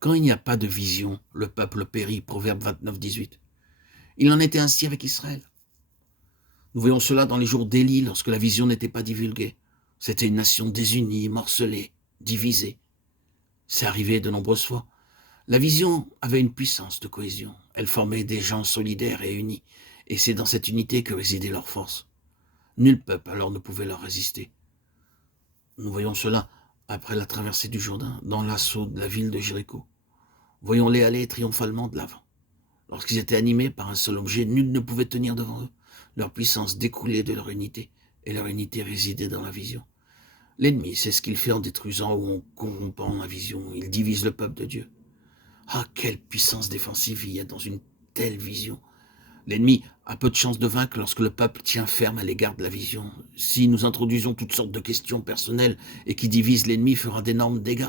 Quand il n'y a pas de vision, le peuple périt, Proverbe 29, 18. Il en était ainsi avec Israël. Nous voyons cela dans les jours d'Élie, lorsque la vision n'était pas divulguée. C'était une nation désunie, morcelée, divisée. C'est arrivé de nombreuses fois. La vision avait une puissance de cohésion. Elle formait des gens solidaires et unis. Et c'est dans cette unité que résidait leur force. Nul peuple alors ne pouvait leur résister. Nous voyons cela après la traversée du Jourdain, dans l'assaut de la ville de Jéricho. Voyons-les aller triomphalement de l'avant. Lorsqu'ils étaient animés par un seul objet, nul ne pouvait tenir devant eux. Leur puissance découlait de leur unité, et leur unité résidait dans la vision. L'ennemi, c'est ce qu'il fait en détruisant ou en corrompant la vision. Il divise le peuple de Dieu. Ah, quelle puissance défensive il y a dans une telle vision. L'ennemi a peu de chances de vaincre lorsque le peuple tient ferme à l'égard de la vision. Si nous introduisons toutes sortes de questions personnelles et qui divisent, l'ennemi fera d'énormes dégâts.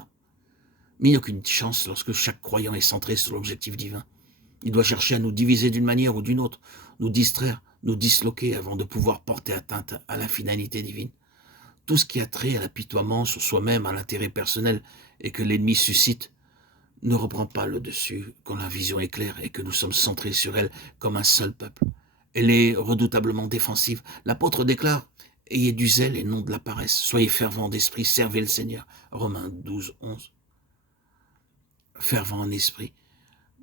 Mais il n'y a aucune chance lorsque chaque croyant est centré sur l'objectif divin. Il doit chercher à nous diviser d'une manière ou d'une autre, nous distraire, nous disloquer avant de pouvoir porter atteinte à la finalité divine. Tout ce qui a trait à l'apitoiement sur soi-même, à l'intérêt personnel et que l'ennemi suscite, ne reprend pas le dessus quand la vision est claire et que nous sommes centrés sur elle comme un seul peuple. Elle est redoutablement défensive. L'apôtre déclare « Ayez du zèle et non de la paresse. Soyez fervents d'esprit, servez le Seigneur. » Romains 12, 11. Fervent en esprit.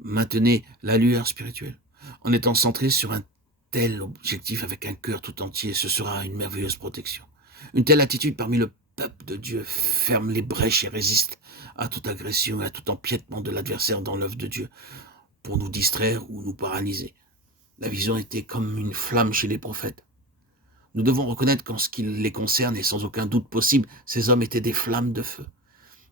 Maintenez la lueur spirituelle. En étant centré sur un tel objectif avec un cœur tout entier, ce sera une merveilleuse protection. Une telle attitude parmi le peuple de Dieu ferme les brèches et résiste à toute agression et à tout empiètement de l'adversaire dans l'œuvre de Dieu pour nous distraire ou nous paralyser. La vision était comme une flamme chez les prophètes. Nous devons reconnaître qu'en ce qui les concerne, et sans aucun doute possible, ces hommes étaient des flammes de feu.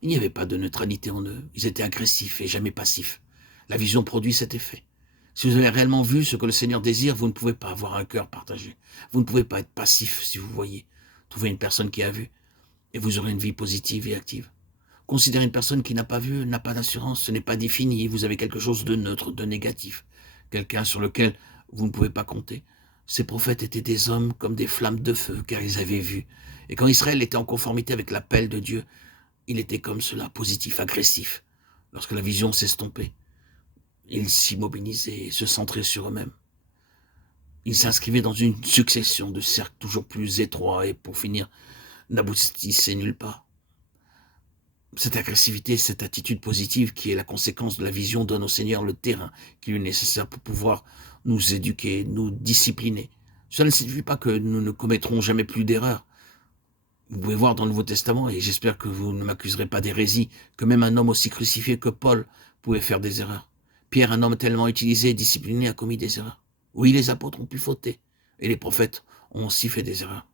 Il n'y avait pas de neutralité en eux. Ils étaient agressifs et jamais passifs. La vision produit cet effet. Si vous avez réellement vu ce que le Seigneur désire, vous ne pouvez pas avoir un cœur partagé. Vous ne pouvez pas être passif si vous voyez. Trouvez une personne qui a vu et vous aurez une vie positive et active. Considérez une personne qui n'a pas vu, n'a pas d'assurance, ce n'est pas défini, vous avez quelque chose de neutre, de négatif. Quelqu'un sur lequel vous ne pouvez pas compter. Ces prophètes étaient des hommes comme des flammes de feu, car ils avaient vu. Et quand Israël était en conformité avec l'appel de Dieu, il était comme cela, positif, agressif. Lorsque la vision s'estompait, ils s'immobilisaient et se centraient sur eux-mêmes. Ils s'inscrivaient dans une succession de cercles toujours plus étroits et pour finir, n'aboutissaient nulle part. Cette agressivité, cette attitude positive qui est la conséquence de la vision donne au Seigneur le terrain qui lui est nécessaire pour pouvoir nous éduquer, nous discipliner. Cela ne signifie pas que nous ne commettrons jamais plus d'erreurs. Vous pouvez voir dans le Nouveau Testament, et j'espère que vous ne m'accuserez pas d'hérésie, que même un homme aussi crucifié que Paul pouvait faire des erreurs. Pierre, un homme tellement utilisé et discipliné, a commis des erreurs. Oui, les apôtres ont pu fauter, et les prophètes ont aussi fait des erreurs.